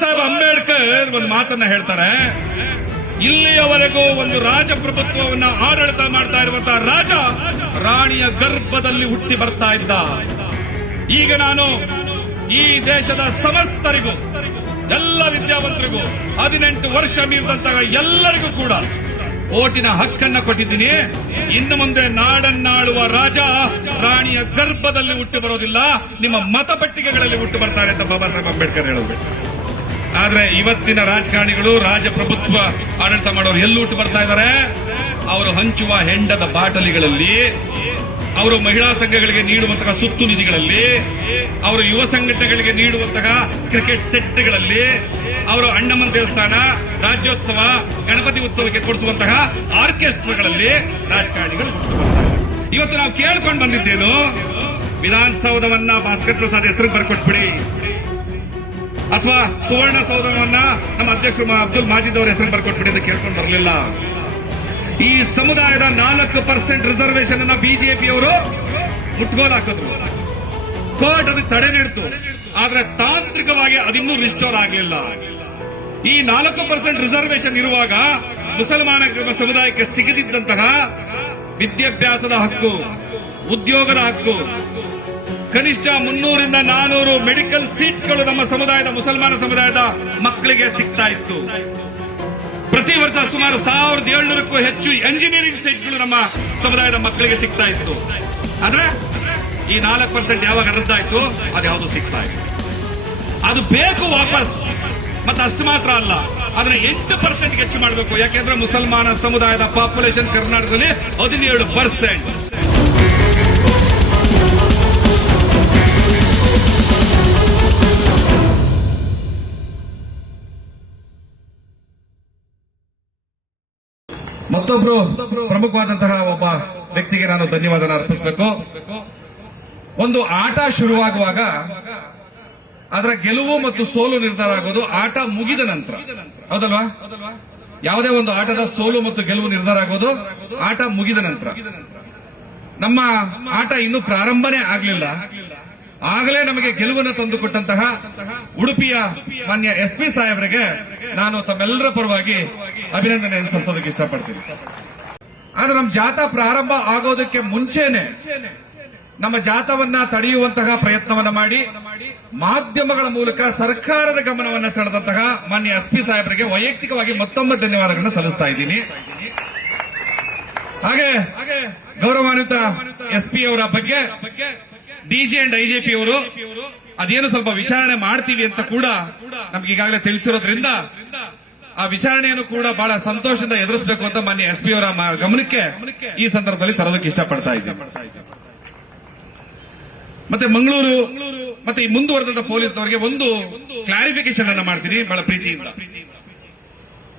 ಸಾಹೇಬ್ ಅಂಬೇಡ್ಕರ್ ಒಂದು ಮಾತನ್ನ ಹೇಳ್ತಾರೆ. ಇಲ್ಲಿಯವರೆಗೂ ಒಂದು ರಾಜಪ್ರಭುತ್ವವನ್ನ ಆಡಳಿತ ಮಾಡ್ತಾ ಇರುವಂತಹ ರಾಜ ರಾಣಿಯ ಗರ್ಭದಲ್ಲಿ ಹುಟ್ಟಿ ಬರ್ತಾ ಇದ್ದ. ಈಗ ನಾನು ಈ ದೇಶದ ಸಮಸ್ತರಿಗೂ, ಎಲ್ಲ ವಿದ್ಯಾವಂತರಿಗೂ, ಹದಿನೆಂಟು ವರ್ಷ ಮೀರಿದಂತಹ ಎಲ್ಲರಿಗೂ ಕೂಡ ಓಟಿನ ಹಕ್ಕನ್ನ ಕೊಟ್ಟಿದ್ದೀನಿ. ಇನ್ನು ಮುಂದೆ ನಾಡನ್ನಾಳುವ ರಾಜ ರಾಣಿಯ ಗರ್ಭದಲ್ಲಿ ಹುಟ್ಟು ಬರೋದಿಲ್ಲ. ನಿಮ್ಮ ಮತಪಟ್ಟಿಗೆಗಳಲ್ಲಿ ಹುಟ್ಟು ಬರ್ತಾರೆ ಅಂತ ಬಾಬಾ ಸಾಹೇಬ್ ಅಂಬೇಡ್ಕರ್ ಹೇಳಿದ್ರು ಆದ್ರೆ ಇವತ್ತಿನ ರಾಜಕಾರಣಿಗಳು ರಾಜಪ್ರಭುತ್ವ ಆಡಳಿತ ಮಾಡೋರು ಎಲ್ಲಿ ಹುಟ್ಟು ಬರ್ತಾ ಇದ್ದಾರೆ? ಅವರು ಹಂಚುವ ಹೆಂಡದ ಬಾಟಲಿಗಳಲ್ಲಿ, ಅವರು ಮಹಿಳಾ ಸಂಘಗಳಿಗೆ ನೀಡುವಂತಹ ಸುತ್ತು ನಿಧಿಗಳಲ್ಲಿ, ಅವರು ಯುವ ಸಂಘಟನೆಗಳಿಗೆ ನೀಡುವಂತಹ ಕ್ರಿಕೆಟ್ ಸೆಟ್ಗಳಲ್ಲಿ ಅವರು ಅಣ್ಣಮ್ಮನ ದೇವಸ್ಥಾನ, ರಾಜ್ಯೋತ್ಸವ, ಗಣಪತಿ ಉತ್ಸವಕ್ಕೆ ಕೊಡಿಸುವಂತಹ ಆರ್ಕೆಸ್ಟ್ರಾಗಳಲ್ಲಿ ರಾಜಕಾರಣಿಗಳು. ಇವತ್ತು ನಾವು ಕೇಳ್ಕೊಂಡು ಬಂದಿದ್ದೇನು? ವಿಧಾನಸೌಧವನ್ನ ಭಾಸ್ಕರ್ ಪ್ರಸಾದ್ ಹೆಸರು ಬರ್ಕೊಟ್ಬಿಡಿ. ಅಥವಾ ಸುವರ್ಣ ಸೌಧವನ್ನ ನಮ್ಮ ಅಧ್ಯಕ್ಷರು ಅಬ್ದುಲ್ ಮಾಜಿದ್ ಅವರ ಹೆಸರು ಬರ್ಕೊಟ್ಬಿಡಿ ಅಂತ ಕೇಳ್ಕೊಂಡು ಬರಲಿಲ್ಲ. ಈ ಸಮುದಾಯದ ನಾಲ್ಕು ಪರ್ಸೆಂಟ್ ರಿಸರ್ವೇಶನ್ ಅನ್ನ ಬಿಜೆಪಿಯವರು ಮುಟ್ಗೋಲ್ ಹಾಕಿದ್ರು. ಕೋರ್ಟ್ ಅದಕ್ಕೆ ತಡೆ ನೀಡಿತು. ಆದ್ರೆ ತಾಂತ್ರಿಕವಾಗಿ ಅದಿನ್ನೂ ರಿಸ್ಟೋರ್ ಆಗಲಿಲ್ಲ. ಈ ನಾಲ್ಕು ಪರ್ಸೆಂಟ್ ರಿಸರ್ವೇಶನ್ ಇರುವಾಗ ಮುಸಲ್ಮಾನ ಸಮುದಾಯಕ್ಕೆ ಸಿಗದಿದ್ದಂತಹ ವಿದ್ಯಾಭ್ಯಾಸದ ಹಕ್ಕು, ಉದ್ಯೋಗದ ಹಕ್ಕು ಕನಿಷ್ಠ ಮುನ್ನೂರಿಂದ ನಾನೂರು ಮೆಡಿಕಲ್ ಸೀಟ್ಗಳು ನಮ್ಮ ಸಮುದಾಯದ ಮುಸಲ್ಮಾನ ಸಮುದಾಯದ ಮಕ್ಕಳಿಗೆ ಸಿಗ್ತಾ ಇತ್ತು. ಪ್ರತಿ ವರ್ಷ ಸುಮಾರು ಸಾವಿರದ ಏಳ್ನೂರಕ್ಕೂ ಹೆಚ್ಚು ಎಂಜಿನಿಯರಿಂಗ್ ಸೀಟ್ಗಳು ನಮ್ಮ ಸಮುದಾಯದ ಮಕ್ಕಳಿಗೆ ಸಿಗ್ತಾ ಇತ್ತು. ಆದ್ರೆ ಈ ನಾಲ್ಕು ಪರ್ಸೆಂಟ್ ಯಾವಾಗ ರದ್ದಾಯ್ತು ಅದು ಯಾವುದು ಸಿಗ್ತಾ ಇಲ್ಲ. ಅದು ಬೇಕು ವಾಪಸ್, ಮತ್ತೆ ಅಷ್ಟು ಮಾತ್ರ ಅಲ್ಲ. ಅದನ್ನ ಎಂಟು ಪರ್ಸೆಂಟ್ ಹೆಚ್ಚು ಮಾಡಬೇಕು. ಯಾಕೆಂದ್ರೆ ಮುಸಲ್ಮಾನ ಸಮುದಾಯದ ಪಾಪ್ಯುಲೇಷನ್ ಕರ್ನಾಟಕದಲ್ಲಿ ಹದಿನೇಳು ಪರ್ಸೆಂಟ್ ಮತ್ತೊಬ್ರು ಪ್ರಮುಖವಾದಂತಹ ಒಬ್ಬ ವ್ಯಕ್ತಿಗೆ ನಾನು ಧನ್ಯವಾದನ ಅರ್ಪಿಸಬೇಕು. ಒಂದು ಆಟ ಶುರುವಾಗುವಾಗ ಅದರ ಗೆಲುವು ಮತ್ತು ಸೋಲು ನಿರ್ಧಾರ ಆಗೋದು ಆಟ ಮುಗಿದ ನಂತರ. ಹೌದಲ್ವಾ? ಯಾವುದೇ ಒಂದು ಆಟದ ಸೋಲು ಮತ್ತು ಗೆಲುವು ನಿರ್ಧಾರ ಆಗೋದು ಆಟ ಮುಗಿದ ನಂತರ. ನಮ್ಮ ಆಟ ಇನ್ನೂ ಪ್ರಾರಂಭನೇ ಆಗಲಿಲ್ಲ. ಆಗಲೇ ನಮಗೆ ಗೆಲುವನ್ನು ತಂದುಕೊಟ್ಟಂತಹ ಉಡುಪಿಯ ಮಾನ್ಯ ಎಸ್ ಪಿ ಸಾಹೇಬರಿಗೆ ನಾನು ತಮ್ಮೆಲ್ಲರ ಪರವಾಗಿ ಅಭಿನಂದನೆ ಸಲ್ಲಿಸೋದಕ್ಕೆ ಇಷ್ಟಪಡ್ತೀನಿ. ಆದ್ರೆ ನಮ್ಮ ಜಾಥಾ ಪ್ರಾರಂಭ ಆಗೋದಕ್ಕೆ ಮುಂಚೆನೆ ನಮ್ಮ ಜಾಥಾವನ್ನ ತಡೆಯುವಂತಹ ಪ್ರಯತ್ನವನ್ನ ಮಾಡಿ ಮಾಧ್ಯಮಗಳ ಮೂಲಕ ಸರ್ಕಾರದ ಗಮನವನ್ನ ಸೆಳೆದಂತಹ ಮಾನ್ಯ ಎಸ್ ಪಿ ಸಾಹೇಬರಿಗೆ ವೈಯಕ್ತಿಕವಾಗಿ ಮತ್ತೊಮ್ಮೆ ಧನ್ಯವಾದಗಳನ್ನು ಸಲ್ಲಿಸ್ತಾ ಇದ್ದೀನಿ. ಹಾಗೆ ಗೌರವಾನ್ವಿತ ಎಸ್ ಪಿ ಅವರ ಬಗ್ಗೆ ಡಿಜಿ ಅಂಡ್ ಐಜಿಪಿ ಅವರು ಅದೇನು ಸ್ವಲ್ಪ ವಿಚಾರಣೆ ಮಾಡ್ತೀವಿ ಅಂತ ಕೂಡ ನಮ್ಗೆ ಈಗಾಗಲೇ ತಿಳಿಸಿರೋದ್ರಿಂದ ಆ ವಿಚಾರಣೆಯನ್ನು ಕೂಡ ಬಹಳ ಸಂತೋಷದಿಂದ ಎದುರಿಸಬೇಕು ಅಂತ ಮಾನ್ಯ ಎಸ್ ಪಿ ಅವರ ಗಮನಕ್ಕೆ ಈ ಸಂದರ್ಭದಲ್ಲಿ ತರೋದಕ್ಕೆ ಇಷ್ಟಪಡ್ತಾ ಇದ್ದೀನಿ. ಮತ್ತೆ ಮಂಗಳೂರು, ಮತ್ತೆ ಈ ಮುಂದುವರೆದ ಪೊಲೀಸ್ನವರಿಗೆ ಒಂದು ಕ್ಲಾರಿಫಿಕೇಶನ್ ಅನ್ನ ಮಾಡ್ತೀನಿ ಬಹಳ ಪ್ರೀತಿಯಿಂದ.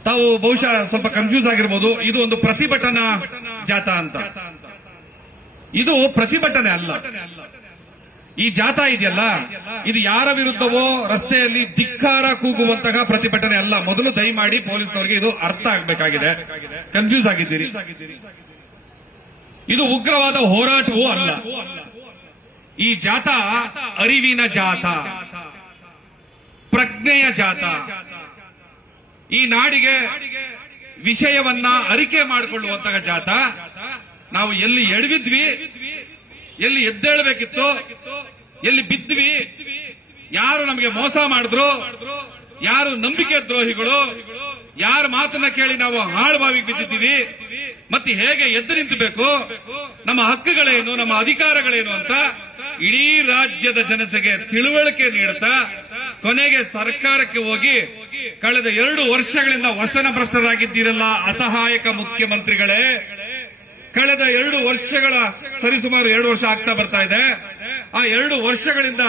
ತಾವು ಬಹುಶಃ ಸ್ವಲ್ಪ ಕನ್ಫ್ಯೂಸ್ ಆಗಿರ್ಬೋದು, ಇದು ಒಂದು ಪ್ರತಿಭಟನಾ ಜಾಥಾ ಅಂತ. ಇದು ಪ್ರತಿಭಟನೆ ಅಲ್ಲ. ಈ ಜಾಥಾ ಇದೆಯಲ್ಲ? ಇದು ಯಾರ ವಿರುದ್ಧವೋ ರಸ್ತೆಯಲ್ಲಿ ಧಿಕ್ಕಾರ ಕೂಗುವಂತಹ ಪ್ರತಿಭಟನೆ ಅಲ್ಲ. ಮೊದಲು ದಯಮಾಡಿ ಪೊಲೀಸ್ನವರಿಗೆ ಇದು ಅರ್ಥ ಆಗಬೇಕಾಗಿದೆ. ಕನ್ಫ್ಯೂಸ್ ಆಗಿದ್ದೀರಿ. ಇದು ಉಗ್ರವಾದ ಹೋರಾಟವೂ ಅಲ್ಲ. ಈ ಜಾಥಾ ಅರಿವಿನ ಜಾಥಾ, ಪ್ರಜ್ಞೆಯ ಜಾಥಾ. ಈ ನಾಡಿಗೆ ವಿಷಯವನ್ನ ಅರಿಕೆ ಮಾಡಿಕೊಳ್ಳುವಂತಹ ಜಾಥಾ ನಾವು ಎಲ್ಲಿ ಎಡವಿದ್ವಿ ಎಲ್ಲಿ ಎದ್ದೇಳಬೇಕಿತ್ತು, ಎಲ್ಲಿ ಬಿದ್ವಿ ಯಾರು ನಮಗೆ ಮೋಸ ಮಾಡಿದ್ರು, ಯಾರು ನಂಬಿಕೆ ದ್ರೋಹಿಗಳು, ಯಾರ ಮಾತನ್ನ ಕೇಳಿ ನಾವು ಹಾಳುಬಾವಿಗೆ ಬಿದ್ದಿದ್ದೀವಿ, ಮತ್ತೆ ಹೇಗೆ ಎದ್ದು ನಿಂತಬೇಕು, ನಮ್ಮ ಹಕ್ಕುಗಳೇನು, ನಮ್ಮ ಅಧಿಕಾರಗಳೇನು ಅಂತ ಇಡೀ ರಾಜ್ಯದ ಜನತೆಗೆ ತಿಳುವಳಿಕೆ ನೀಡುತ್ತಾ ಕೊನೆಗೆ ಸರ್ಕಾರಕ್ಕೆ ಹೋಗಿ ಕಳೆದ ಎರಡು ವರ್ಷಗಳಿಂದ ವಚನಭ್ರಷ್ಟರಾಗಿದ್ದೀರಲ್ಲ ಅಸಹಾಯಕ ಮುಖ್ಯಮಂತ್ರಿಗಳೇ. ಕಳೆದ ಎರಡು ವರ್ಷಗಳ ಸರಿಸುಮಾರು ಎರಡು ವರ್ಷ ಆಗ್ತಾ ಬರ್ತಾ ಇದೆ. ಆ ಎರಡು ವರ್ಷಗಳಿಂದ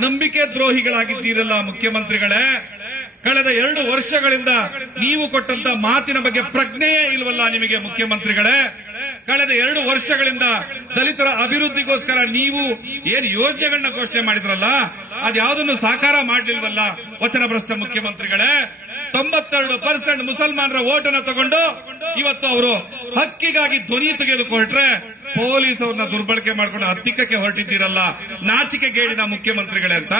ನಂಬಿಕೆ ದ್ರೋಹಿಗಳಾಗಿದ್ದೀರಲ್ಲ ಮುಖ್ಯಮಂತ್ರಿಗಳೇ. ಕಳೆದ ಎರಡು ವರ್ಷಗಳಿಂದ ನೀವು ಕೊಟ್ಟಂತ ಮಾತಿನ ಬಗ್ಗೆ ಪ್ರಜ್ಞೆಯೇ ಇಲ್ವಲ್ಲ ನಿಮಗೆ ಮುಖ್ಯಮಂತ್ರಿಗಳೇ. ಕಳೆದ ಎರಡು ವರ್ಷಗಳಿಂದ ದಲಿತರ ಅಭಿವೃದ್ಧಿಗೋಸ್ಕರ ನೀವು ಏನು ಯೋಜನೆಗಳನ್ನ ಘೋಷಣೆ ಮಾಡಿದ್ರಲ್ಲ, ಅದ್ಯಾವುದನ್ನು ಸಾಕಾರ ಮಾಡಲಿಲ್ವಲ್ಲ ವಚನಭ್ರಷ್ಟ ಮುಖ್ಯಮಂತ್ರಿಗಳೇ. ತೊಂಬತ್ತೆರಡು ಪರ್ಸೆಂಟ್ ಮುಸಲ್ಮಾನರ ಓಟನ್ನು ತಗೊಂಡು ಇವತ್ತು ಅವರು ಹಕ್ಕಿಗಾಗಿ ಧ್ವನಿ ತೆಗೆದುಕೊಟ್ರೆ ಅವ್ರನ್ನ ದುರ್ಬಳಕೆ ಮಾಡಿಕೊಂಡು ಹತ್ತಿಕ್ಕಕ್ಕೆ ಹೊರಟಿದ್ದೀರಲ್ಲ, ನಾಚಿಕೆ ಗೇಡಿನ ಮುಖ್ಯಮಂತ್ರಿಗಳೇ ಅಂತ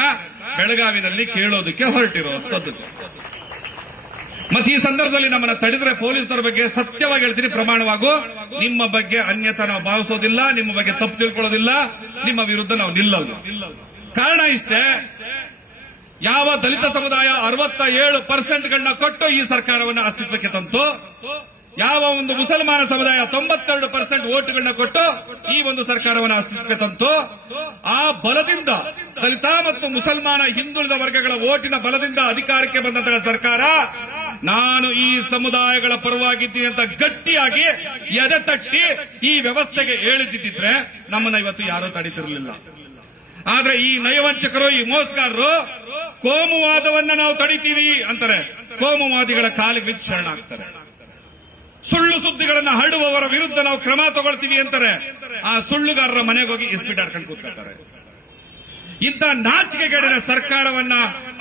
ಬೆಳಗಾವಿನಲ್ಲಿ ಕೇಳೋದಕ್ಕೆ ಹೊರಟಿರುವಂತದ್ದು ಮತ್ತೆ ಈ ಸಂದರ್ಭದಲ್ಲಿ ನಮ್ಮನ್ನ ತಡೆದ್ರೆ ಪೊಲೀಸರ ಬಗ್ಗೆ ಸತ್ಯವಾಗಿ ಹೇಳ್ತೀನಿ, ಪ್ರಮಾಣವಾಗು. ನಿಮ್ಮ ಬಗ್ಗೆ ಅನ್ಯತಾ ನಾವು ಭಾವಿಸೋದಿಲ್ಲ, ನಿಮ್ಮ ಬಗ್ಗೆ ತಪ್ಪು ತಿಳ್ಕೊಳ್ಳೋದಿಲ್ಲ, ನಿಮ್ಮ ವಿರುದ್ಧ ನಾವು ನಿಲ್ಲಲ್ಲ ಕಾರಣ ಇಷ್ಟೇ ಯಾವ ದಲಿತ ಸಮುದಾಯ ಅರವತ್ತ ಏಳು ಪರ್ಸೆಂಟ್ಗಳನ್ನ ಕೊಟ್ಟು ಈ ಸರ್ಕಾರವನ್ನ ಅಸ್ತಿತ್ವಕ್ಕೆ ತಂತು, ಯಾವ ಒಂದು ಮುಸಲ್ಮಾನ ಸಮುದಾಯ ತೊಂಬತ್ತೆರಡು ಪರ್ಸೆಂಟ್ ಓಟ್ಗಳನ್ನ ಕೊಟ್ಟು ಈ ಒಂದು ಸರ್ಕಾರವನ್ನು ಅಸ್ತಿತ್ವಕ್ಕೆ ತಂತು, ಆ ಬಲದಿಂದ ದಲಿತ ಮತ್ತು ಮುಸಲ್ಮಾನ ಹಿಂದುಳಿದ ವರ್ಗಗಳ ಓಟಿನ ಬಲದಿಂದ ಅಧಿಕಾರಕ್ಕೆ ಬಂದಂತಹ ಸರ್ಕಾರ, ನಾನು ಈ ಸಮುದಾಯಗಳ ಪರವಾಗಿದ್ದೀನಿ ಅಂತ ಗಟ್ಟಿಯಾಗಿ ಎದೆ ತಟ್ಟಿ ಈ ವ್ಯವಸ್ಥೆಗೆ ಹೇಳಿದ್ದಿದ್ರೆ ನಮ್ಮನ್ನ ಇವತ್ತು ಯಾರೂ ತಡೀತಿರ್ಲಿಲ್ಲ. ಆದ್ರೆ ಈ ನಯವಂಚಕರು, ಈ ಮೋಸಗಾರರು ಕೋಮುವಾದವನ್ನ ನಾವು ತಡಿತೀವಿ ಅಂತಾರೆ. ಕೋಮುವಾದಿಗಳ ಕಾಲಿಗೆ ಬಿದ್ದು ಶರಣಾಗ್ತಾರೆ. ಸುಳ್ಳು ಸುದ್ದಿಗಳನ್ನ ಹರಡುವವರ ವಿರುದ್ಧ ನಾವು ಕ್ರಮ ತಗೊಳ್ತೀವಿ ಅಂತಾರೆ. ಆ ಸುಳ್ಳುಗಾರರ ಮನೆಗೆ ಹೋಗಿ ಇಸ್ಪೀಟ್ ಹಾಕೊಂಡು ಕೂತ್ಕೊಳ್ತಾರೆ. ಇಂಥ ನಾಚಿಕೆಗೆಡಿನ ಸರ್ಕಾರವನ್ನ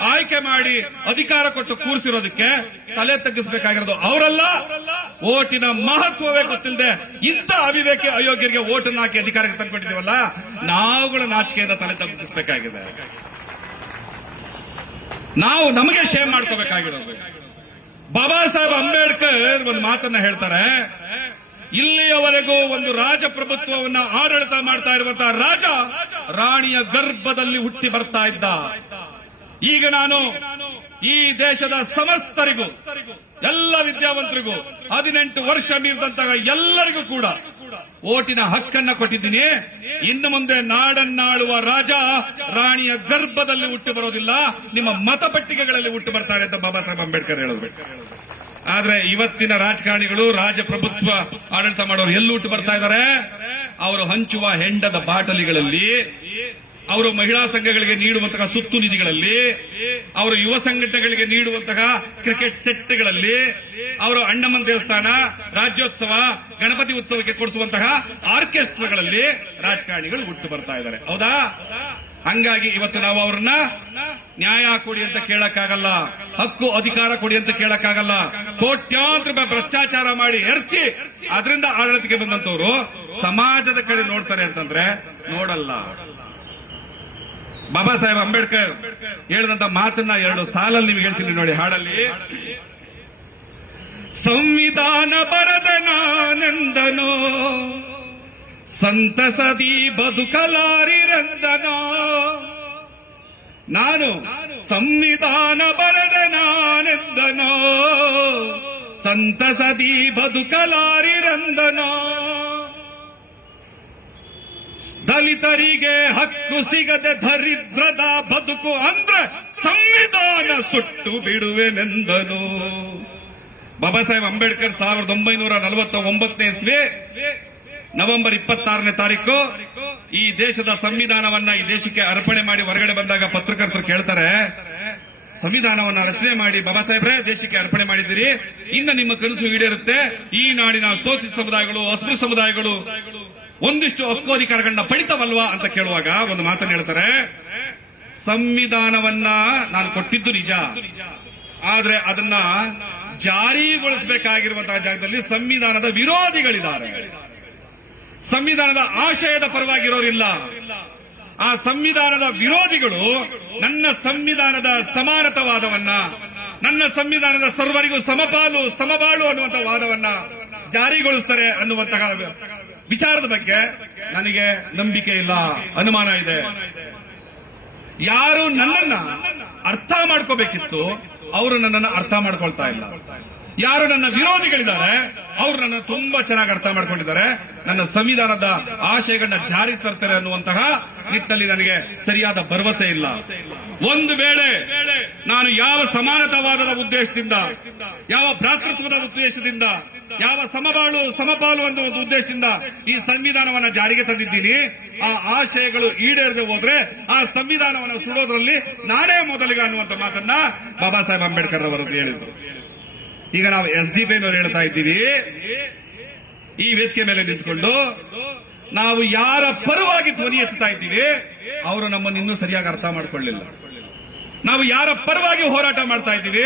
ಆಯ್ಕೆ ಮಾಡಿ ಅಧಿಕಾರ ಕೊಟ್ಟು ಕೂರಿಸಿರೋದಕ್ಕೆ ತಲೆ ತಗ್ಗಿಸಬೇಕಾಗಿರೋದು ಅವರಲ್ಲ. ಓಟಿನ ಮಹತ್ವವೇ ಗೊತ್ತಿಲ್ಲದೆ ಇಂಥ ಅವಿವೇಕಿ ಅಯೋಗ್ಯರಿಗೆ ಓಟನ್ನು ಹಾಕಿ ಅಧಿಕಾರಕ್ಕೆ ತಂದ್ಕೊಟ್ಟಿದ್ದೀವಲ್ಲ, ನಾವುಗಳ ನಾಚಿಕೆಯಿಂದ ತಲೆ ತಗ್ಗಿಸಬೇಕಾಗಿದೆ. ನಾವು ನಮಗೆ ಶೇಮ್ ಮಾಡ್ಕೋಬೇಕಾಗಿರೋದು. ಬಾಬಾ ಸಾಹೇಬ್ ಅಂಬೇಡ್ಕರ್ ಒಂದು ಮಾತನ್ನ ಹೇಳ್ತಾರೆ. ಇಲ್ಲಿಯವರೆಗೂ ಒಂದು ರಾಜಪ್ರಭುತ್ವವನ್ನ ಆಡಳಿತ ಮಾಡ್ತಾ ಇರುವಂತಹ ರಾಜ ರಾಣಿಯ ಗರ್ಭದಲ್ಲಿ ಹುಟ್ಟಿ ಬರ್ತಾ ಇದ್ದ. ಈಗ ನಾನು ಈ ದೇಶದ ಸಮಸ್ತರಿಗೂ, ಎಲ್ಲ ವಿದ್ಯಾವಂತರಿಗೂ, ಹದಿನೆಂಟು ವರ್ಷ ಮೀರಿದಂತಹ ಎಲ್ಲರಿಗೂ ಕೂಡ ಓಟಿನ ಹಕ್ಕನ್ನ ಕೊಟ್ಟಿದ್ದೀನಿ. ಇನ್ನು ಮುಂದೆ ನಾಡನ್ನಾಳುವ ರಾಜ ರಾಣಿಯ ಗರ್ಭದಲ್ಲಿ ಹುಟ್ಟು ಬರೋದಿಲ್ಲ. ನಿಮ್ಮ ಮತಪಟ್ಟಿಗೆಗಳಲ್ಲಿ ಹುಟ್ಟು ಬರ್ತಾರೆ ಅಂತ ಬಾಬಾ ಸಾಹೇಬ್ ಅಂಬೇಡ್ಕರ್ ಹೇಳಿದ್ರು ಆದ್ರೆ ಇವತ್ತಿನ ರಾಜಕಾರಣಿಗಳು, ರಾಜಪ್ರಭುತ್ವ ಆಡಳಿತ ಮಾಡೋರು ಎಲ್ಲಿ ಹುಟ್ಟು ಬರ್ತಾ ಇದ್ದಾರೆ. ಅವರು ಹಂಚುವ ಹೆಂಡದ ಬಾಟಲಿಗಳಲ್ಲಿ ಅವರು ಮಹಿಳಾ ಸಂಘಗಳಿಗೆ ನೀಡುವಂತಹ ಸುತ್ತು ನಿಧಿಗಳಲ್ಲಿ, ಅವರು ಯುವ ಸಂಘಟನೆಗಳಿಗೆ ನೀಡುವಂತಹ ಕ್ರಿಕೆಟ್ ಸೆಟ್ಗಳಲ್ಲಿ ಅವರು ಅಣ್ಣಮ್ಮನ ದೇವಸ್ಥಾನ, ರಾಜ್ಯೋತ್ಸವ, ಗಣಪತಿ ಉತ್ಸವಕ್ಕೆ ಕೊಡಿಸುವಂತಹ ಆರ್ಕೆಸ್ಟ್ರಾಗಳಲ್ಲಿ ರಾಜಕಾರಣಿಗಳು ಹುಟ್ಟು ಬರ್ತಾ ಇದ್ದಾರೆ. ಹೌದಾ? ಹಂಗಾಗಿ ಇವತ್ತು ನಾವು ಅವ್ರನ್ನ ನ್ಯಾಯ ಕೊಡಿ ಅಂತ ಕೇಳಕ್ಕಾಗಲ್ಲ, ಹಕ್ಕು ಅಧಿಕಾರ ಕೊಡಿ ಅಂತ ಕೇಳಕ್ಕಾಗಲ್ಲ, ಕೋಟ್ಯಾಂತರ ರೂಪಾಯಿ ಭ್ರಷ್ಟಾಚಾರ ಮಾಡಿ ಎರಚಿ ಅದರಿಂದ ಆಡಳಿತಕ್ಕೆ ಬಂದಂತವರು ಸಮಾಜದ ಕಡೆ ನೋಡ್ತಾರೆ ಅಂತಂದ್ರೆ ನೋಡಲ್ಲ. ಬಾಬಾ ಸಾಹೇಬ್ ಅಂಬೇಡ್ಕರ್ ಹೇಳಿದಂತ ಮಾತನ್ನ ಎರಡು ಸಾಲಲ್ಲಿ ನೀವು ಹೇಳ್ತೀನಿ ನೋಡಿ ಹಾಡಲ್ಲಿ. ಸಂವಿಧಾನ ಬರದ ನಾನೆಂದನೋ, ಸಂತಸದಿ ಬದುಕಲಾರಿರಂದನೋ. ನಾನು ಸಂವಿಧಾನ ಬರದ ನಾನೆಂದನೋ, ಸಂತಸದಿ ಬದುಕಲಾರಿರಂದನೋ. ದಲಿತರಿಗೆ ಹಕ್ಕು ಸಿಗದೆ ದರಿದ್ರದ ಬದುಕು ಅಂದ್ರೆ ಸಂವಿಧಾನ ಸುಟ್ಟು ಬಿಡುವೆನೆಂದನು. ಬಾಬಾ ಸಾಹೇಬ್ ಅಂಬೇಡ್ಕರ್ ಸಾವಿರದ ಒಂಬೈನೂರ ನಲವತ್ತ ಒಂಬತ್ತನೇ ಇಸ್ವಿ, ನವೆಂಬರ್ ಇಪ್ಪತ್ತಾರನೇ ತಾರೀಕು. ಈ ದೇಶದ ಸಂವಿಧಾನವನ್ನ ಈ ದೇಶಕ್ಕೆ ಅರ್ಪಣೆ ಮಾಡಿ ಹೊರಗಡೆ ಬಂದಾಗ ಪತ್ರಕರ್ತರು ಕೇಳ್ತಾರೆ, ಸಂವಿಧಾನವನ್ನ ರಚನೆ ಮಾಡಿ ಬಾಬಾ ಸಾಹೇಬ್ರೆ ದೇಶಕ್ಕೆ ಅರ್ಪಣೆ ಮಾಡಿದ್ದೀರಿ. ಇನ್ನು ನಿಮ್ಮ ಕನಸು ಈಡೇರುತ್ತೆ. ಈ ನಾಡಿನ ಶೋಷಿತ ಸಮುದಾಯಗಳು, ಅಸ್ಪೃಶ್ಯ ಸಮುದಾಯಗಳು ಒಂದಿಷ್ಟು ಹಕ್ಕೋಧಿಕಾರಗಳನ್ನ ಪಡಿತವಲ್ವಾ ಅಂತ ಕೇಳುವಾಗ ಒಂದು ಮಾತನ್ನು ಹೇಳ್ತಾರೆ, ಸಂವಿಧಾನವನ್ನ ನಾನು ಕೊಟ್ಟಿದ್ದು ನಿಜ. ಆದ್ರೆ ಅದನ್ನ ಜಾರಿಗೊಳಿಸಬೇಕಾಗಿರುವಂತಹ ಜಾಗದಲ್ಲಿ ಸಂವಿಧಾನದ ವಿರೋಧಿಗಳಿದ್ದಾರೆ. ಸಂವಿಧಾನದ ಆಶಯದ ಪರವಾಗಿರೋರಿಲ್ಲ. ಆ ಸಂವಿಧಾನದ ವಿರೋಧಿಗಳು ನನ್ನ ಸಂವಿಧಾನದ ಸಮಾನತವಾದವನ್ನ, ನನ್ನ ಸಂವಿಧಾನದ ಸರ್ವರಿಗೂ ಸಮಪಾಲು, ಸಮಬಾಳು ಅನ್ನುವಂಥ ವಾದವನ್ನ ಜಾರಿಗೊಳಿಸ್ತಾರೆ ಅನ್ನುವಂತಹ ವಿಚಾರದ ಬಗ್ಗೆ ನನಗೆ ನಂಬಿಕೆ ಇಲ್ಲ, ಅನುಮಾನ ಇದೆ. ಯಾರು ನನ್ನನ್ನ ಅರ್ಥ ಮಾಡ್ಕೋಬೇಕಿತ್ತು, ಅವರು ನನ್ನನ್ನು ಅರ್ಥ ಮಾಡ್ಕೊಳ್ತಾ ಇಲ್ಲ. ಯಾರು ನನ್ನ ವಿರೋಧಿಗಳಿದ್ದಾರೆ, ಅವರು ನನ್ನ ತುಂಬಾ ಚೆನ್ನಾಗಿ ಅರ್ಥ ಮಾಡ್ಕೊಂಡಿದ್ದಾರೆ. ನನ್ನ ಸಂವಿಧಾನದ ಆಶಯಗಳನ್ನ ಜಾರಿ ತರ್ತಾರೆ ಅನ್ನುವಂತಹ ನಿಟ್ಟಿನಲ್ಲಿ ನನಗೆ ಸರಿಯಾದ ಭರವಸೆ ಇಲ್ಲ. ಒಂದು ವೇಳೆ ನಾನು ಯಾವ ಸಮಾನತಾವಾದದ ಉದ್ದೇಶದಿಂದ, ಯಾವ ಭ್ರಾತೃತ್ವದ ಉದ್ದೇಶದಿಂದ, ಯಾವ ಸಮಬಾಳು ಸಮಪಾಲು ಅನ್ನೋ ಒಂದು ಉದ್ದೇಶದಿಂದ ಈ ಸಂವಿಧಾನವನ್ನ ಜಾರಿಗೆ ತಂದಿದ್ದೀನಿ, ಆ ಆಶಯಗಳು ಈಡೇರದೆ ಹೋದ್ರೆ, ಆ ಸಂವಿಧಾನವನ್ನು ಸುಡೋದ್ರಲ್ಲಿ ನಾನೇ ಮೊದಲಿಗೆ ಅನ್ನುವಂತ ಮಾತನ್ನ ಬಾಬಾ ಸಾಹೇಬ್ ಅಂಬೇಡ್ಕರ್ ಅವರು ಹೇಳಿದ್ರು. ಈಗ ನಾವು ಎಸ್ ಡಿ ಪಿ ಹೇಳ್ತಾ ಇದ್ದೀವಿ. ಈ ವೇದಿಕೆ ಮೇಲೆ ನಿಂತ್ಕೊಂಡು ನಾವು ಯಾರ ಪರವಾಗಿ ಧ್ವನಿ ಎತ್ತಾ ಇದ್ದೀವಿ, ಅವರು ನಮ್ಮನ್ನು ಇನ್ನೂ ಸರಿಯಾಗಿ ಅರ್ಥ ಮಾಡಿಕೊಳ್ಳಿಲ್ಲ. ನಾವು ಯಾರ ಪರವಾಗಿ ಹೋರಾಟ ಮಾಡ್ತಾ ಇದ್ದೀವಿ,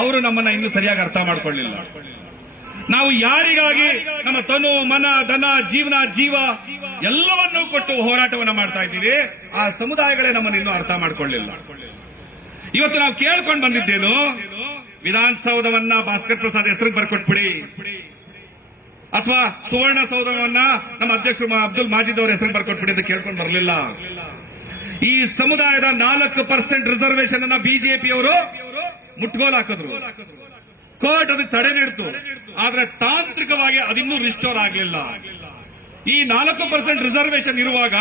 ಅವರು ನಮ್ಮನ್ನ ಇನ್ನೂ ಸರಿಯಾಗಿ ಅರ್ಥ ಮಾಡಿಕೊಳ್ಳಿಲ್ಲ. ನಾವು ಯಾರಿಗಾಗಿ ನಮ್ಮ ತನು, ಮನ, ಧನ, ಜೀವನ, ಜೀವ ಎಲ್ಲವನ್ನೂ ಕೊಟ್ಟು ಹೋರಾಟವನ್ನ ಮಾಡ್ತಾ ಇದ್ದೀವಿ, ಆ ಸಮುದಾಯಗಳೇ ನಮ್ಮನ್ನು ಇನ್ನೂ ಅರ್ಥ ಮಾಡ್ಕೊಳ್ಳಿಲ್ಲ. ಇವತ್ತು ನಾವು ಕೇಳ್ಕೊಂಡು ಬಂದಿದ್ದೇನು? ವಿಧಾನಸೌಧವನ್ನ ಭಾಸ್ಕರ್ ಪ್ರಸಾದ್ ಹೆಸರಿಗೆ ಬರ್ಕೊಟ್ಬಿಡಿ. ಅಥವಾ ಸುವರ್ಣ ಸೌಧವನ್ನ ನಮ್ಮ ಅಧ್ಯಕ್ಷರು ಅಬ್ದುಲ್ ಮಾಜಿದ್ ಅವರ ಹೆಸರು ಬರ್ಕೊಟ್ಬಿಡಿ ಅಂತ ಕೇಳ್ಕೊಂಡು ಬರಲಿಲ್ಲ. ಈ ಸಮುದಾಯದ ನಾಲ್ಕು ಪರ್ಸೆಂಟ್ ರಿಸರ್ವೇಶನ್ ಅನ್ನ ಬಿಜೆಪಿಯವರು ಮುಟ್ಗೋಲ್ ಹಾಕಿದ್ರು. ಕೋರ್ಟ್ ಅದಕ್ಕೆ ತಡೆ ನೀಡ್ತು. ಆದ್ರೆ ತಾಂತ್ರಿಕವಾಗಿ ಅದಿನ್ನೂ ರಿಸ್ಟೋರ್ ಆಗಲಿಲ್ಲ. ಈ ನಾಲ್ಕು ಪರ್ಸೆಂಟ್ ರಿಸರ್ವೇಶನ್ ಇರುವಾಗ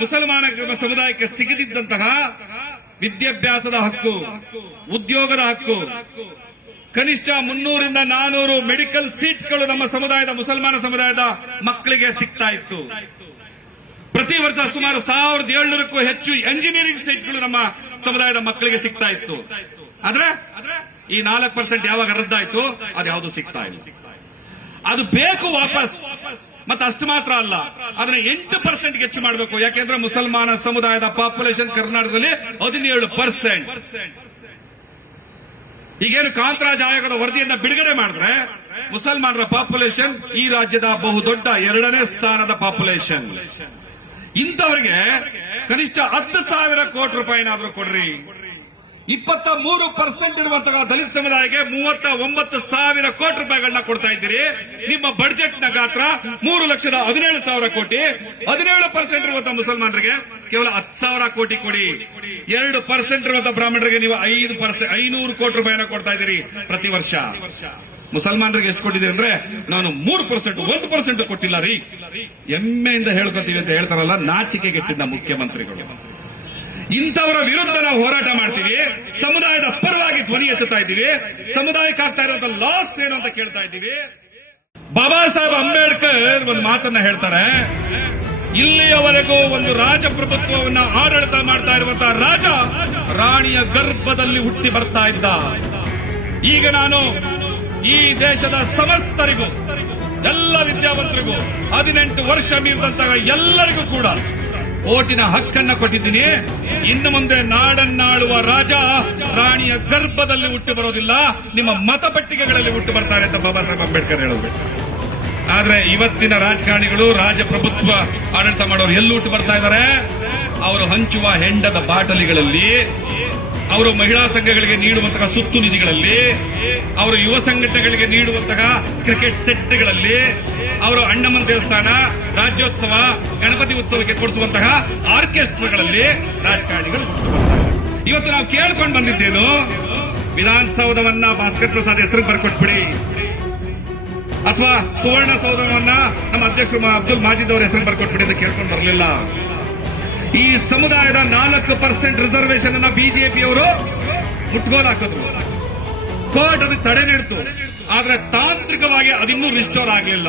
ಮುಸಲ್ಮಾನ ಸಮುದಾಯಕ್ಕೆ ಸಿಗದಿದ್ದಂತಹ ವಿದ್ಯಾಭ್ಯಾಸದ ಹಕ್ಕು, ಉದ್ಯೋಗದ ಹಕ್ಕು. ಕನಿಷ್ಠ ಮುನ್ನೂರಿಂದ ನಾನೂರು ಮೆಡಿಕಲ್ ಸೀಟ್ಗಳು ನಮ್ಮ ಸಮುದಾಯದ ಮುಸಲ್ಮಾನ ಸಮುದಾಯದ ಮಕ್ಕಳಿಗೆ ಸಿಗ್ತಾ ಇತ್ತು. ಪ್ರತಿ ವರ್ಷ ಸುಮಾರು ಸಾವಿರದ ಏಳ್ನೂರಕ್ಕೂ ಹೆಚ್ಚು ಎಂಜಿನಿಯರಿಂಗ್ ಸೀಟ್ಗಳು ನಮ್ಮ ಸಮುದಾಯದ ಮಕ್ಕಳಿಗೆ ಸಿಗ್ತಾ ಇತ್ತು. ಆದ್ರೆ ಈ ನಾಲ್ಕು ಪರ್ಸೆಂಟ್ ಯಾವಾಗ ರದ್ದಾಯ್ತು? ಅದು ಯಾವುದು ಸಿಗ್ತಾ ಇಲ್ಲ. ಅದು ಬೇಕು ವಾಪಸ್. ಮತ್ತೆ ಅಷ್ಟು ಮಾತ್ರ ಅಲ್ಲ. ಅದನ್ನ ಎಂಟು ಪರ್ಸೆಂಟ್ ಹೆಚ್ಚು ಮಾಡಬೇಕು. ಯಾಕೆಂದ್ರೆ ಮುಸಲ್ಮಾನ ಸಮುದಾಯದ ಪಾಪ್ಯುಲೇಷನ್ ಕರ್ನಾಟಕದಲ್ಲಿ ಹದಿನೇಳು ಪರ್ಸೆಂಟ್ ಈಗೇನು ಕಾಂತರಾಜ ಆಯೋಗದ ವರದಿಯನ್ನ ಬಿಡುಗಡೆ ಮಾಡಿದ್ರೆ ಮುಸಲ್ಮಾನರ ಪಾಪ್ಯುಲೇಷನ್ ಈ ರಾಜ್ಯದ ಬಹುದೊಡ್ಡ ಎರಡನೇ ಸ್ಥಾನದ ಪಾಪ್ಯುಲೇಷನ್ ಇಂಥವರಿಗೆ ಕನಿಷ್ಠ ಹತ್ತು ಸಾವಿರ ಕೋಟಿ ರೂಪಾಯಿನಾದ್ರೂ ಕೊಡ್ರಿ. ಇಪ್ಪತ್ತ ಮೂರು ಪರ್ಸೆಂಟ್ ಇರುವಂತಹ ದಲಿತ ಸಮುದಾಯಕ್ಕೆ ಮೂವತ್ತ ಒಂಬತ್ತು ಸಾವಿರ ಕೋಟಿ ರೂಪಾಯಿಗಳನ್ನ ಕೊಡ್ತಾ ಇದ್ದೀರಿ. ನಿಮ್ಮ ಬಡ್ಜೆಟ್ನ ಗಾತ್ರ ಮೂರು ಲಕ್ಷದ ಹದಿನೇಳು ಸಾವಿರ ಕೋಟಿ. ಹದಿನೇಳು ಪರ್ಸೆಂಟ್ ಇರುವಂತಹ ಮುಸಲ್ಮಾನರಿಗೆ ಕೇವಲ ಹತ್ತು ಸಾವಿರ ಕೋಟಿ ಕೊಡಿ. ಎರಡು ಪರ್ಸೆಂಟ್ ಇರುವಂತಹ ಬ್ರಾಹ್ಮಣರಿಗೆ ನೀವು ಐದು ಪರ್ಸೆಂಟ್ ಐನೂರು ಕೋಟಿ ರೂಪಾಯಿನ ಕೊಡ್ತಾ ಇದ್ದೀರಿ ಪ್ರತಿ ವರ್ಷ. ಮುಸಲ್ಮಾನರಿಗೆ ಎಷ್ಟು ಕೊಟ್ಟಿದ್ದೀರಿ ಅಂದ್ರೆ ನಾನು ಮೂರು ಪರ್ಸೆಂಟ್ ಒಂದು ಪರ್ಸೆಂಟ್ ಕೊಟ್ಟಿಲ್ಲ ರೀ. ಹೆಮ್ಮೆಯಿಂದ ಹೇಳ್ಕೊತೀವಿ ಅಂತ ಹೇಳ್ತಾರಲ್ಲ, ನಾಚಿಕೆಗೆಟ್ಟಿದ್ದ ಮುಖ್ಯಮಂತ್ರಿಗಳು. ಇಂಥವರ ವಿರುದ್ಧ ನಾವು ಹೋರಾಟ ಮಾಡ್ತೀವಿ. ಸಮುದಾಯದ ಪರವಾಗಿ ಧ್ವನಿ ಎತ್ತುತ್ತಾ ಇದ್ದೀವಿ. ಸಮುದಾಯಕ್ಕೆ ಆಗ್ತಾ ಲಾಸ್ ಏನು ಅಂತ ಕೇಳ್ತಾ ಇದ್ದೀವಿ. ಬಾಬಾ ಸಾಹೇಬ್ ಅಂಬೇಡ್ಕರ್ ಒಂದು ಮಾತನ್ನ ಹೇಳ್ತಾರೆ. ಇಲ್ಲಿಯವರೆಗೂ ಒಂದು ರಾಜಪ್ರಭುತ್ವವನ್ನ ಆಡಳಿತ ಮಾಡ್ತಾ ಇರುವಂತಹ ರಾಜ ರಾಣಿಯ ಗರ್ಭದಲ್ಲಿ ಹುಟ್ಟಿ ಬರ್ತಾ ಇದ್ದ. ಈಗ ನಾನು ಈ ದೇಶದ ಸಮಸ್ತರಿಗೂ, ಎಲ್ಲ ವಿದ್ಯಾವಂತರಿಗೂ, ಹದಿನೆಂಟು ವರ್ಷ ಮೀರಿದಂತಹ ಎಲ್ಲರಿಗೂ ಕೂಡ ಓಟಿನ ಹಕ್ಕನ್ನ ಕೊಟ್ಟಿದ್ದೀನಿ. ಇನ್ನು ಮುಂದೆ ನಾಡನ್ನಾಳುವ ರಾಜ ರಾಣಿಯ ಗರ್ಭದಲ್ಲಿ ಹುಟ್ಟು ಬರೋದಿಲ್ಲ, ನಿಮ್ಮ ಮತಪಟ್ಟಿಗೆಗಳಲ್ಲಿ ಹುಟ್ಟು ಬರ್ತಾರೆ ಅಂತ ಬಾಬಾ ಸಾಹೇಬ್ ಅಂಬೇಡ್ಕರ್ ಹೇಳೋದು. ಆದ್ರೆ ಇವತ್ತಿನ ರಾಜಕಾರಣಿಗಳು, ರಾಜಪ್ರಭುತ್ವ ಆಡಳಿತ ಮಾಡೋರು ಎಲ್ಲಿ ಹುಟ್ಟು ಬರ್ತಾ ಇದ್ದಾರೆ? ಅವರು ಹಂಚುವ ಹೆಂಡದ ಬಾಟಲಿಗಳಲ್ಲಿ, ಅವರು ಮಹಿಳಾ ಸಂಘಗಳಿಗೆ ನೀಡುವಂತಹ ಸುತ್ತು ನಿಧಿಗಳಲ್ಲಿ, ಅವರು ಯುವ ಸಂಘಟನೆಗಳಿಗೆ ನೀಡುವಂತಹ ಕ್ರಿಕೆಟ್ ಸೆಟ್ಗಳಲ್ಲಿ ಅವರು ಅಣ್ಣಮ್ಮನ ದೇವಸ್ಥಾನ ರಾಜ್ಯೋತ್ಸವ, ಗಣಪತಿ ಉತ್ಸವಕ್ಕೆ ಕೊಡಿಸುವಂತಹ ಆರ್ಕೆಸ್ಟ್ರಾಗಳಲ್ಲಿ ರಾಜಕಾರಣಿಗಳು ಇವತ್ತು ನಾವು ಕೇಳ್ಕೊಂಡು ಬಂದಿದ್ದೇನು? ವಿಧಾನಸೌಧವನ್ನ ಭಾಸ್ಕರ್ ಪ್ರಸಾದ್ ಹೆಸರು ಬರ್ಕೊಟ್ಬಿಡಿ. ಅಥವಾ ಸುವರ್ಣ ಸೌಧವನ್ನ ನಮ್ಮ ಅಧ್ಯಕ್ಷರು ಅಬ್ದುಲ್ ಮಾಜಿದ್ ಅವರ ಹೆಸರು ಬರ್ಕೊಟ್ಬಿಡಿ ಅಂತ ಕೇಳ್ಕೊಂಡು ಬರಲಿಲ್ಲ. ಈ ಸಮುದಾಯದ ನಾಲ್ಕು ಪರ್ಸೆಂಟ್ ರಿಸರ್ವೇಶನ್ ಅನ್ನ ಬಿಜೆಪಿಯವರು ಮುಟ್ಗೋಲ್ ಹಾಕಿದ್ರು. ಕೋರ್ಟ್ ಅದಕ್ಕೆ ತಡೆ ನೀಡಿತು. ಆದ್ರೆ ತಾಂತ್ರಿಕವಾಗಿ ಅದಿನ್ನೂ ರಿಸ್ಟೋರ್ ಆಗಲಿಲ್ಲ.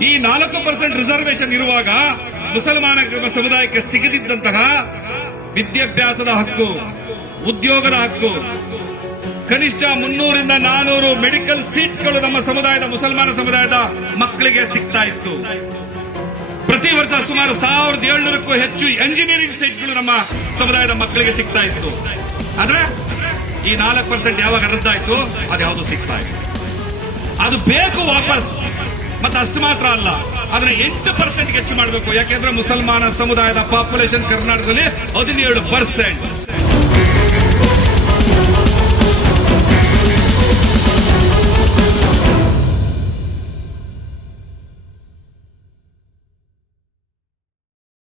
ಈ ನಾಲ್ಕು ಪರ್ಸೆಂಟ್ ರಿಸರ್ವೇಶನ್ ಇರುವಾಗ ಮುಸಲ್ಮಾನ ಸಮುದಾಯಕ್ಕೆ ಸಿಗದಿದ್ದಂತಹ ವಿದ್ಯಾಭ್ಯಾಸದ ಹಕ್ಕು, ಉದ್ಯೋಗದ ಹಕ್ಕು, ಕನಿಷ್ಠ ಮುನ್ನೂರಿಂದ ನಾನೂರು ಮೆಡಿಕಲ್ ಸೀಟ್ಗಳು ನಮ್ಮ ಸಮುದಾಯದ, ಮುಸಲ್ಮಾನ ಸಮುದಾಯದ ಮಕ್ಕಳಿಗೆ ಸಿಗ್ತಾ ಇತ್ತು. ಪ್ರತಿ ವರ್ಷ ಸುಮಾರು ಸಾವಿರದ ಏಳ್ನೂರಕ್ಕೂ ಹೆಚ್ಚು ಎಂಜಿನಿಯರಿಂಗ್ ಸೀಟ್ಗಳು ನಮ್ಮ ಸಮುದಾಯದ ಮಕ್ಕಳಿಗೆ ಸಿಗ್ತಾ ಇತ್ತು. ಆದ್ರೆ ಈ ನಾಲ್ಕು ಪರ್ಸೆಂಟ್ ಯಾವಾಗ ರದ್ದಾಯ್ತು? ಅದು ಯಾವುದು ಸಿಗ್ತಾ ಇತ್ತು ಅದು ಬೇಕು ವಾಪಸ್. ಮತ್ತೆ ಅಷ್ಟು ಮಾತ್ರ ಅಲ್ಲ. ಅದನ್ನ ಎಂಟು ಪರ್ಸೆಂಟ್ ಹೆಚ್ಚು ಮಾಡಬೇಕು. ಯಾಕೆಂದ್ರೆ ಮುಸಲ್ಮಾನ ಸಮುದಾಯದ ಪಾಪ್ಯುಲೇಷನ್ ಕರ್ನಾಟಕದಲ್ಲಿ ಹದಿನೇಳು ಪರ್ಸೆಂಟ್